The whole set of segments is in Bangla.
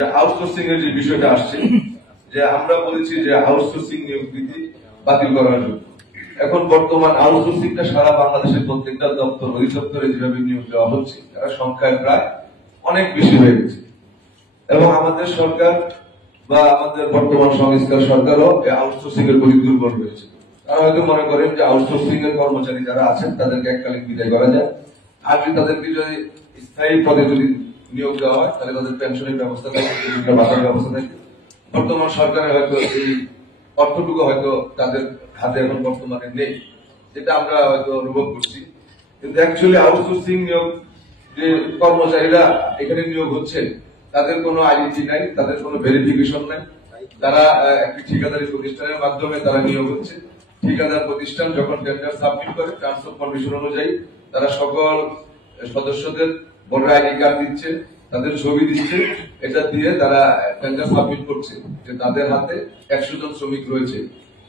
আউটসোর্সিং এর যে বিষয়টা আসছে, যে আমরা বলেছি যে আউটসোর্সিং নিয়োগ বিধি বাতিল করার জন্য। এখন বর্তমান আউটসোর্সিংটা সারা বাংলাদেশের প্রত্যেকটা দপ্তর অধিদপ্তরে যেভাবে নিয়োগ দেওয়া হচ্ছে, তারা সংখ্যায় প্রায় অনেক বেশি হয়ে গেছে। এবং আমাদের সরকার বা আমাদের বর্তমান সংস্কার সরকারও আউটসোর্সিং এর প্রতি দুর্বল রয়েছে। তারা হয়তো মনে করেন যে আউটসোর্সিং এর কর্মচারী যারা আছেন তাদেরকে এককালীন বিদায় করা যায়, আর যদি তাদেরকে যদি স্থায়ী পদে যদি নিয়োগ দেওয়া হয় তাহলে তাদের পেনশনের ব্যবস্থা থাকে, বাঁচার ব্যবস্থা থাকে। বর্তমান সরকারের হয়তো এই অর্থটুকু হয়তো তাদের হাতে এখন বর্তমানে নেই, যেটা আমরা হয়তো অনুভব করছি। কিন্তু অ্যাকচুয়ালি আউটসোর্সিং নিয়োগ যে কর্মচারীরা এখানে নিয়োগ হচ্ছে, তাদের কোনো আইডেন্টি নাই, তাদের কোনো ভেরিফিকেশন নাই। তারা একটি ঠিকাদারি প্রতিষ্ঠানের মাধ্যমে তারা নিয়োগ হচ্ছে। ঠিকাদার প্রতিষ্ঠান যখন টেন্ডার সাবমিট করে টার্মস অফ কন্ডিশন অনুযায়ী তারা সকল সদস্যদের ভোটার আইডি কার্ড দিচ্ছে, তাদের ছবি দিচ্ছে, এটা দিয়ে তারা টেন্ডার সাবমিট করছে যে তাদের হাতে 100 জন শ্রমিক রয়েছে।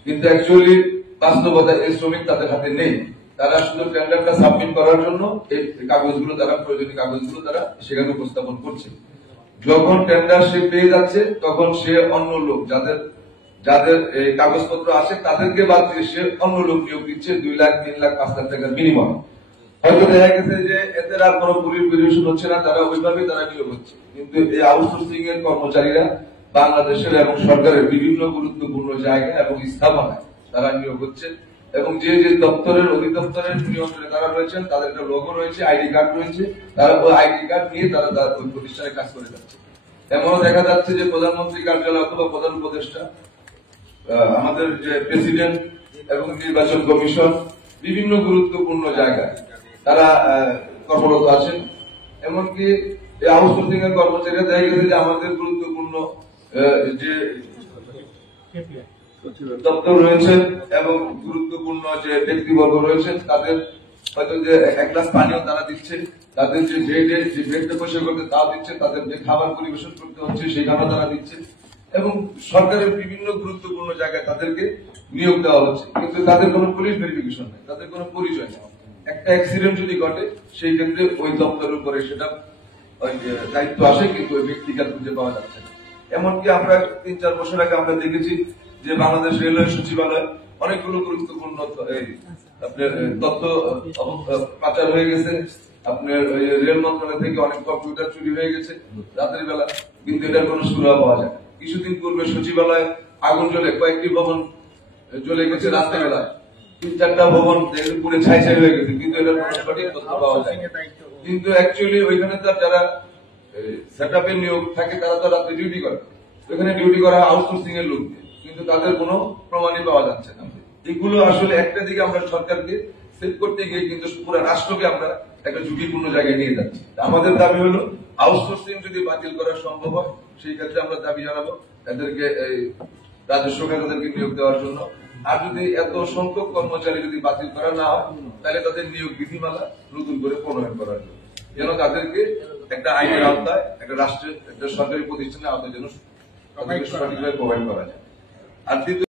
কিন্তু অ্যাকচুয়ালি বাস্তবতা এই শ্রমিক তাদের হাতে নেই। তারা শুধু টেন্ডারটা সাবমিট করার জন্য এই কাগজগুলো তারা প্রয়োজনীয় কাগজগুলো তারা সেখানে উপস্থাপন করছে। যখন টেন্ডার সে পেয়ে যাচ্ছে তখন সে অন্য লোক যাদের যাদের কাগজপত্র আছে তাদেরকে বাদ দিয়ে সে অন্য লোক নিয়োগ দিচ্ছে 2 লাখ 3 লাখ 5 লাখ টাকার বিনিময়ে। হয়তো দেখা গেছে যে এদের আর কোনো পরিবেশন হচ্ছে না, তারা ওইভাবে তারা নিয়োগ হচ্ছে। কিন্তু এই আউটসোর্সিং এর কর্মচারীরা বাংলাদেশের এবং সরকারের বিভিন্ন গুরুত্বপূর্ণ জায়গা এবং স্থাপনায় তারা নিয়োগ হচ্ছে। এবং যে যে দপ্তরের অধিদপ্তরের নিয়ন্ত্রণে তারা রয়েছেন, তাদের একটা লোগো রয়েছে, আইডি কার্ড রয়েছে, তারা ওই আইডি কার্ড নিয়ে তারা ওই প্রতিষ্ঠানে কাজ করে যাচ্ছে। এমনও দেখা যাচ্ছে যে প্রধানমন্ত্রী কার্যালয় অথবা প্রধান উপদেষ্টা, আমাদের যে প্রেসিডেন্ট এবং নির্বাচন কমিশন, বিভিন্ন গুরুত্বপূর্ণ জায়গায় তারা কর্মরত আছেন। এমনকি আউটসোর্সিং এর কর্মচারীরা দেখা গেছে যে আমাদের গুরুত্বপূর্ণ যে দপ্তর রয়েছেন এবং গুরুত্বপূর্ণ যে ব্যক্তিবর্গ রয়েছেন, তাদের হয়তো যে 1 গ্লাস পানিও তারা দিচ্ছে, তাদের যে বেডে বসে করতে তাও দিচ্ছে, তাদের যে খাবার পরিবেশন করতে হচ্ছে সেখানেও তারা দিচ্ছে। এবং সরকারের বিভিন্ন গুরুত্বপূর্ণ জায়গায় তাদেরকে নিয়োগ দেওয়া হচ্ছে, কিন্তু তাদের কোনো পুলিশ ভেরিফিকেশন নেই, তাদের কোনো পরিচয় নেই। একটা অ্যাক্সিডেন্ট যদি ঘটে সেই ক্ষেত্রে ওই দপ্তরের উপরে সেটা দায়িত্ব আসে, কিন্তু ওই ব্যক্তিকে খুঁজে পাওয়া যাচ্ছে না। এমনকি আমরা 3-4 বছর আগে আমরা দেখেছি যে বাংলাদেশ রেলওয়ে সচিবালয় অনেকগুলো গুরুত্বপূর্ণ আপনার তথ্য পাচার হয়ে গেছে। আপনার রেল মন্ত্রণালয় থেকে অনেক কম্পিউটার চুরি হয়ে গেছে রাতের বেলা, কিন্তু এটার কোনো সুরাহা পাওয়া যায় না। কিছুদিন পূর্বে সচিবালয় আগুন জ্বলে কয়েকটি ভবন জ্বলে গেছে রাতের বেলায়, 3-4টা ভবন পুরো ছাই ছাই হয়ে গেছে, কিন্তু এটার কোনো সঠিক তথ্য পাওয়া যায় না। কিন্তু অ্যাকচুয়ালি ওইখানে তার যারা সেটআপে নিয়োগ থাকে তারা তো রাতে ডিউটি করে, ওইখানে ডিউটি করা আউটসোর্সিং এর লোক দিয়ে, কিন্তু তাদের কোনো প্রমাণই পাওয়া যাচ্ছে না। এগুলো আসলে একটা দিকে আমরা সরকারকে সেভ করতে গিয়ে কিন্তু পুরো রাষ্ট্রকে আমরা একটা ঝুঁকিপূর্ণ জায়গায় নিয়ে যাচ্ছি। আমাদের দাবি হলো আউটসোর্সিং যদি বাতিল করা সম্ভব হয় সেই ক্ষেত্রে আমরা দাবি জানাবো এদেরকে রাজস্ব খাতাদেরকে নিয়োগ দেওয়ার জন্য। আর যদি এত সংখ্যক কর্মচারী যদি বাতিল করা না হয় তাহলে তাদের নিয়োগ বিধিমালা নতুন করে প্রণয়ন করার জন্য, যেন তাদেরকে একটা আইনের আওতায় একটা রাষ্ট্রের একটা সরকারি প্রতিষ্ঠানের আওতায় যেন সঠিকভাবে প্রোভাইড করা যায়। আর